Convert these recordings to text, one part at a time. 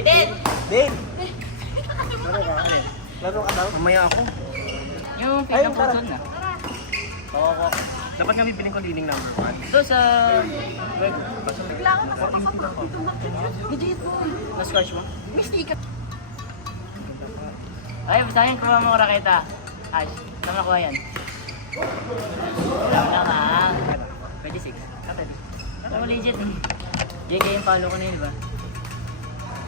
Din! Din! Laro ka, alin? Laro ka daw? Mamaya ako. Yung pinaputol na. Oo. Dapat nga bibiling ko leaning number 1. Doon sa... Bigla ka nakakasama dito. Legit mo. Na-scratch mo? May sticker. Ay, basahin ko mo raketa. Ash, saan nakuha yan? Alam lang ha. 26. Ah, pwede. Pero legit eh. JK yung follow ko na yun, ba?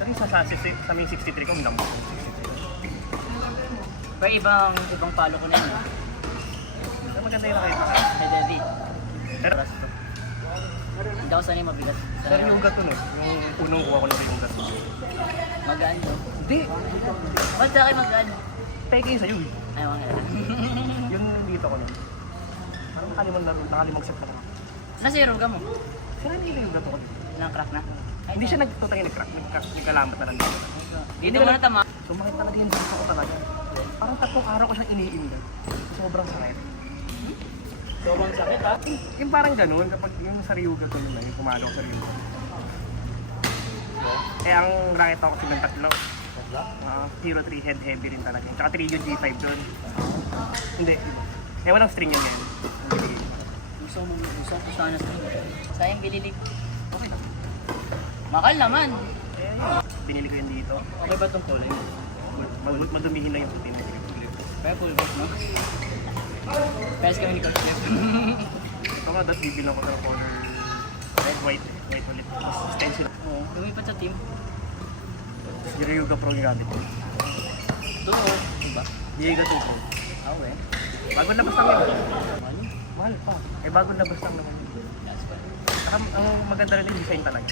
Pero yung sa may 63 ko, lang mo. Pero ibang follow ko na yun. Pero maganda yung nakita. Hey, David. Pero, Hindi ako sanay mabigat. pero yung gato no, yung unang kuha ko na yung gato. Magaan to. Hindi. Ba't sa akin magaan? Peke yung sa'yo eh. Ayaw nga. Yung dito ko nun. Parang nakalimang set na ko. Nasa yung ruga mo? Sira nila yung gato ko. Nang crack na? Ay, Hindi siya nagtutangin nag-crack. Nagkalamat na lang dito. Dito mo na tama. Sumakit talaga yung dito ko talaga. Parang 3 araw ko siyang iniinda. Sobrang sakit. Sobrang sakit ha? Yung parang ganun, kapag yung sa Ryuga ko nila, yung pumalo ko sa Ryuga. Eh, ang racket ako kasi ng tatlo. Hero 3 head heavy rin talaga. Tsaka 3 yung G5 doon. Hindi. Eh, walang string yun yan. Gusto ko sana sa sayang bililig. Okay lang. Makal naman. Eh, binili ko yun dito. Okay ba itong kulay? Madumihin lang yung putin. Kaya full best, no? Pes kami ni Coach Jeff. Ito nga, dahil bibilang ko ng color red, white ulit. Tapos stencil. Oo, lumipat sa team. Si Ryuga Pro yung gamit ko. Totoo, diba? Ryuga 2 Pro. Ah, we. Bagong labas lang yun. Ano? Mahal pa. Eh, bagong labas lang naman yun. That's fine. Saka ang maganda rin yung design talaga.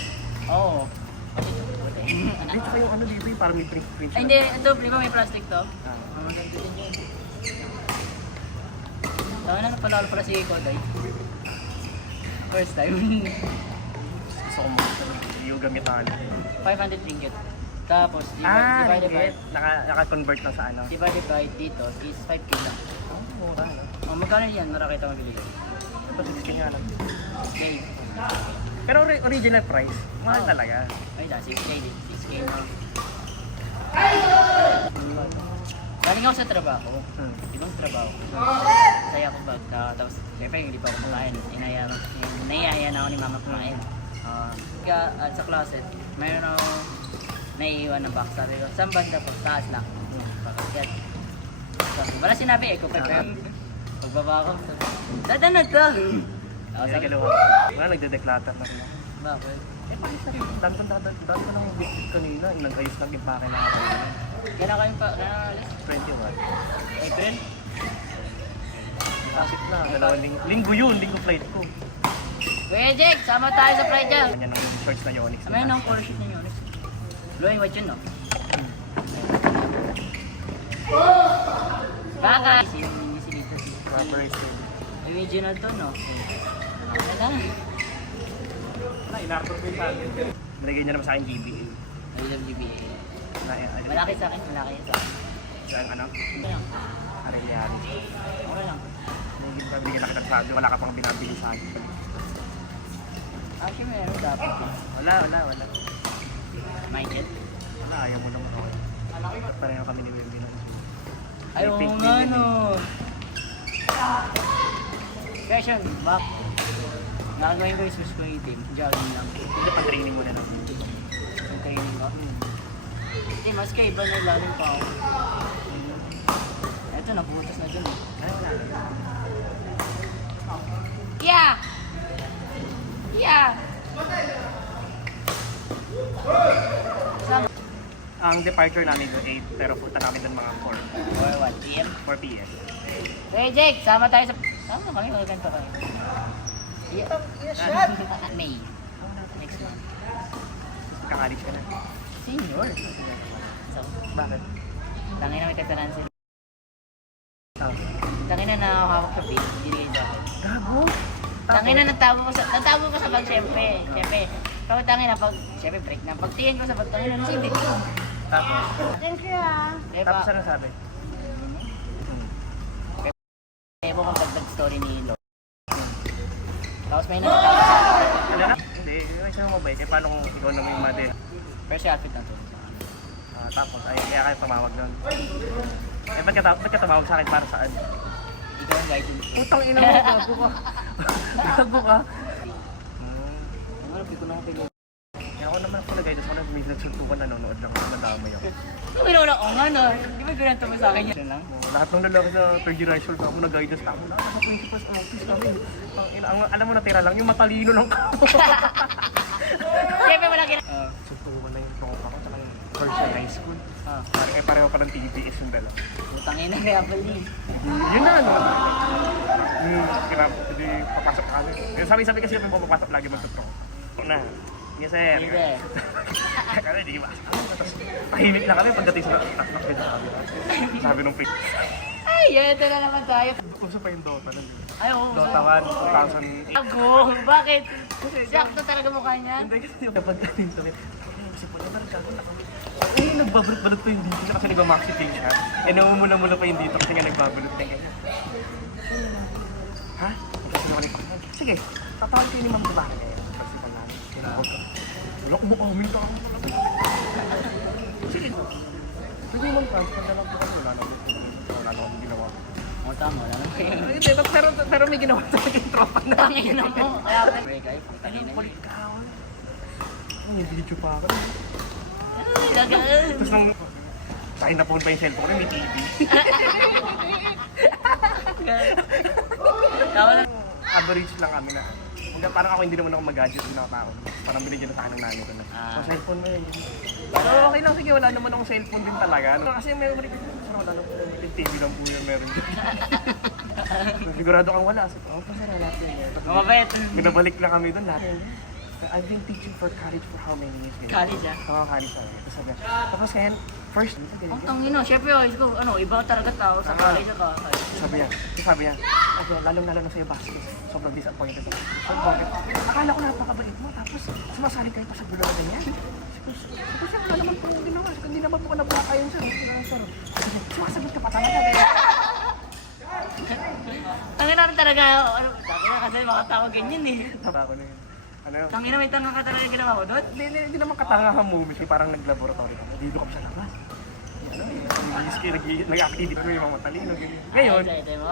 Oo. Hindi, tsaka yung ano dito yung parang may print Ay, hindi. Ito, prima may plastic to. Ah. Ang maganda din yun. Saan na napalalo pala si Koday? First time. Gusto ko mga Ryuga metallic. 500 ringgit. Tapos, divided by... Naka-convert lang sa ano. Divided by dito is 5K lang. Oh, mura no? Oh, magkano yan? Marakita mabili ko. Ito, 6K nga lang. Okay. Pero original price, mahal talaga. Ay, 6K. 6K na. Galing ako sa trabaho. Ibang trabaho. Saya ko ba? Tapos, siyempre, hindi pa ako kumakain. Inayaya na ako ni mama kumain. At sa closet, mayroon ako naiiwan ng box. Sabi ko, saan banda po? Taas lang. Pagkagat. Wala sinabi eh, kung prepare. Pagbaba ko, dada na to! Kasi kalawa. Wala, nagde-declutter na rin ako. Bakit? Eh, bakit na rin? Dami ko ng biscuit kanina. Yung nag-ayos lang yung pake na ako. Kailan kayo pa na-alis? 21. April? Kapit na. Linggo yun. Linggo flight ko. Kuya Jake, sama tayo sa flight dyan! Ganyan ang shorts na Yonex. Ano yun ang color sheet ng Yonex? Blue and white yun, no? Baka! Yung sinita si... Rubberized yun. Original to, no? Wala. In-upload ko yung sa akin. Nalagay niya naman sa akin GB. I love GBA. Malaki sa akin, malaki sa akin. Saan ano? Okay lang. Arellano. Okay lang. Bigyan na kita sa akin. Wala ka pang binabili sa akin. Actually, meron dapat. Wala. Minded? Wala, ayaw mo naman ako. Pareho kami ni Wilby na. Ayaw Pink nga, Wilby. no. Question, back. Nagagawin ko yung Swiss ko itim. Jogging lang. Hindi pa training mo na naman. Yung training ko. Hindi, mas kaiba na lalim pa ako. Eto, nabutas na dyan eh. Ay, wala. Yeah! Yeah! Ang departure namin ko 8, pero punta namin doon mga 4. Or what, PM? 4 p.m. Hey Jake, sama tayo sa... Sama kami, magkanta kami. Yeah. May. Next month. Kakalis ka na. Senior. So, Bakit? tangin na may tagtanan sila. Oh. Tangin na hawak sa page, hindi rin sa akin. Gago! Tangin na nagtabo ko sa bag, syempre. Pero tangin na pag, syempre break na. Pag tingin ko sa bag, tangin na hindi. Tapos, Thank you ah. tapos ano sabi? Evo kong pag story ni Lo. Tapos may nakita ko sa Ano na? Hindi, yung isang mabait. Eh, paano kung ikaw naman yung mother? pero si outfit na to. Tapos, ay, kaya kayo tumawag doon. Eh, ba't ka tumawag sa akin para saan? Ikaw ang guidance. Putang ina mo, gago ka. Gago ka. Ano, hindi ko na ako pinag- Kaya ako naman ako nag-guidance ako na minsan suntukan, nanonood lang ako, madamay ako. Ano ginawa ko nga no? Di ba ganito mo sa akin yan lang? Lahat ng lalaki sa third year high school ako, nag-guidance ako. Lahat sa principal's office kami. Alam mo, natira lang yung matalino lang ako. Siyempre wala ginagawa. Suntukan na yung tropa ko sa first year high school. Pareho pa ng TBS yung dalawa. Utang ina kaya pala eh. Yun na, ano? Hindi papasok na kami. Sabi kasi yung papasok lagi magtutok. Na. Yes, sir. Hindi. Kaya hindi ba? Tapos tahimik na kami pagdating sa nakakapit na kami. Sabi nung pink. Ay, ito na naman tayo. Uso pa yung Dota nun. Ay, oo. Dota 1, 2008. Ako, bakit? Sakto talaga mukha niyan. Hindi kasi kapag galing sa akin, kasi po naman nagkakaroon na kami. Eh, nagbabalot-balot pa yung dito niya kasi nagmamaxi pink siya. Eh, namumula-mula pa yung dito kasi nga nagbabalot na ganyan. Ha? Nagkasinungaling pa kami. Sige, tatawag kayo ni Ma'am Diba ngayon. Pagsipan namin. Kinakot ka. Wala ko mo comment ako. Sige. Sige mo, transfer na lang po kami. Wala na akong ginawa. O, tama lang. Hindi, pero may ginawa sa akin tropa na. Tangin na mo. Kaya ako. Pre, kayo, putang ina Balik niyo. ka ako. May video pa ako. Ay, gagaan. Tapos nung sa na phone pa yung cellphone ko, may TV. Tama lang. Average lang kami na. Parang ako hindi naman ako mag-gadget din ako tao. Parang binigyan na sa akin ng nanay ko na. So cellphone mo yun. Pero okay lang, sige, wala naman akong cellphone din talaga. No? Kasi may memory ko, wala lang po. TV lang po yung meron dyan. Sigurado kang wala. So, pasara natin. Mabait. Binabalik lang kami doon natin. I've been teaching for college for how many years? College ah. Oo, college ako. Tapos ngayon, first, Ang tangino, syempre iba talaga tao sa college ka. sabi niya, lalong-lalo na sa'yo basket. Sobrang disappointed ako. So, bakit? Akala ko napakabait mo, tapos sumasali kayo pa sa gulo na ganyan. Tapos siya, wala naman po yung ginawa. Hindi naman po ka nabaka yun, sir. Sumasagot ka pa talaga. Tangina rin talaga, tangina kasi mga tao ganyan eh. Tama ko na yun. Ano? Tangina may tanong ka talaga ginawa ko doon? Hindi naman katanga ka mo, Miss. Parang nag-laboratory ka. Dito ka pa sa labas. Nag-activity ko yung mga matalino. Ngayon, Ay, ito mo.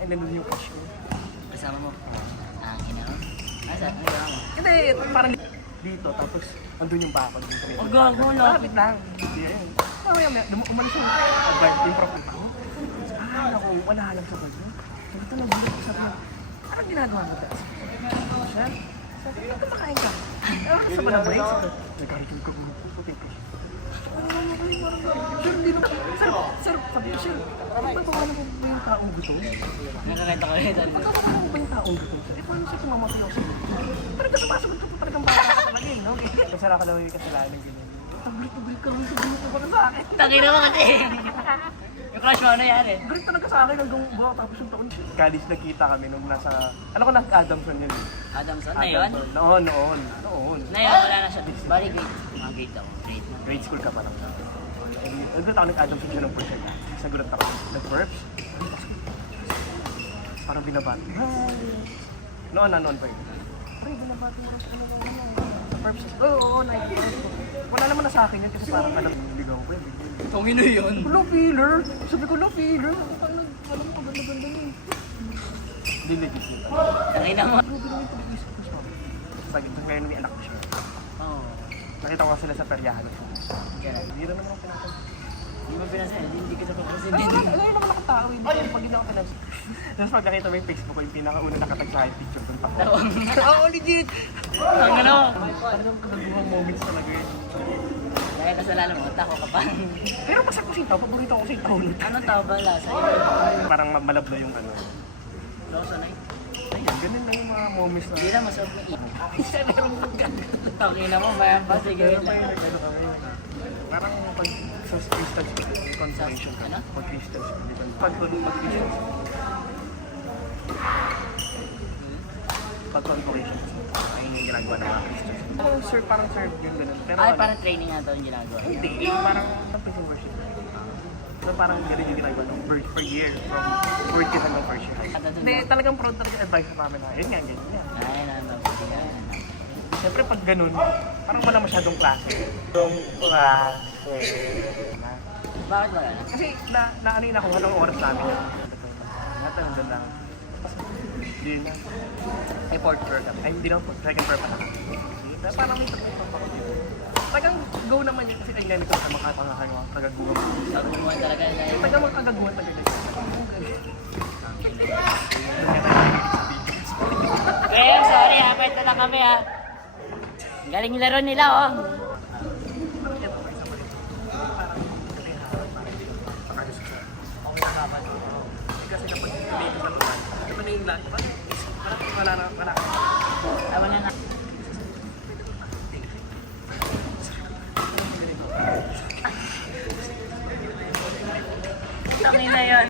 and then yung cash ko. Kasama mo. Ina mo. Asa, ano ginawa mo? Hindi, parang dito, tapos andun yung bakod. Oh, gago lang. Lapit lang. Hindi yan. Umalis yung advice, yung prof ko. Ako, wala lang sa bag mo. Ito nagulat ko sa mga, anong ginagawa mo dahil? Siya? Sabi, kumakain ka. Sa mga break, nagkarikin ko mo. Puting ko siya. Sir, hindi naman. Sir, sabi ko siya. Pagpapawalan ko ba yung taong gutom? Nakakita ko rin. Pagpapawalan ko ba yung taong gutom? Eh, paano siya kumamatiyosin? Pero kasi sumasagot ka po talagang bata ka talaga eh, no? Kasala ka daw yung kasalanan ng ganyan. Tablik-tablik ka lang sa gulo ko sa akin. Tangina mo kasi. Yung crush mo, ano yan eh? Galit talaga sa akin hanggang buwan tapos yung taon. College nagkita kami nung nasa, alam ko nag-Adamson yun. Adamson, na yun? Noon. Na yun, wala na siya. Bali, mga grade ako. Grade school ka pa lang. Nagkita ako nag-Adamson siya ng first year. Nagulat ako. Nag-verbs. Parang binabati. Noon pa yun. Parang binabati mo sa verbs. Oo, wala naman na sa akin yan kasi parang alam ligaw ko yun. Tungino yun. Hello, feeler. Sabi ko, hello, feeler. Alam mo, ganda-ganda yun. Hindi legit yun. Tangina mo. Sagit, ngayon may anak ko siya. Oo. Nakita ko sila sa peryahan. Ganun. Hindi naman ako pinapag. Hindi mo pinasaya, hindi kita papasin. Ano naman ako tao, hindi ko pag hindi ako pinapag. Tapos pag nakita mo yung Facebook ko, yung pinakauna nakatag sa akin picture doon pa. Oo, legit! Tangina mo. Parang kagaguhang moments talaga yun. Kaya kasalanan mo, tako ka pa. Pero masarap ko sitaw, paborito ko sitaw. Anong tao ba lasa yun? Parang malab na yung ano. Lawson ay. Ayun, ganun na yung mga moments na. Hindi na masarap na imo. Isa na yung Tangina mo, mayan pa. Sige, Pero wait may lang. ano kami. Parang pag sa crystal concentration ka. Ano? Pag crystal pag crystal pag convocation. Ayun yung ginagawa ng mga crystals. Parang serve yun ganun. Pero Ay, ano, parang training nga daw yung ginagawa. hindi, yung parang sa prison worship. So parang ganun yung ginagawa ng birth per year from 40 hanggang first year. Hindi, talagang proud talaga advice sa namin na, yun nga, ganyan. Ay, nanabuti ka. Kasi Siyempre pag ganun, parang wala masyadong klase. Bakit wala na? Kasi naano ako anong oras namin. Natawag doon lang. Hindi na. Ay, fourth floor kami. Ay, hindi lang po. Second floor pa lang. Parang may tapos ako dito. Tagang go naman yun kasi kayo ganito sa mga tagaguhan. Pagkumuhan talaga na yun. Tagang mga tagaguhan talaga. Okay, sorry ha. Pwede na lang kami ha. Ang galing laro nila oh. Kasi kapag dito sa lugar, ito na yung lahat. Parang wala na.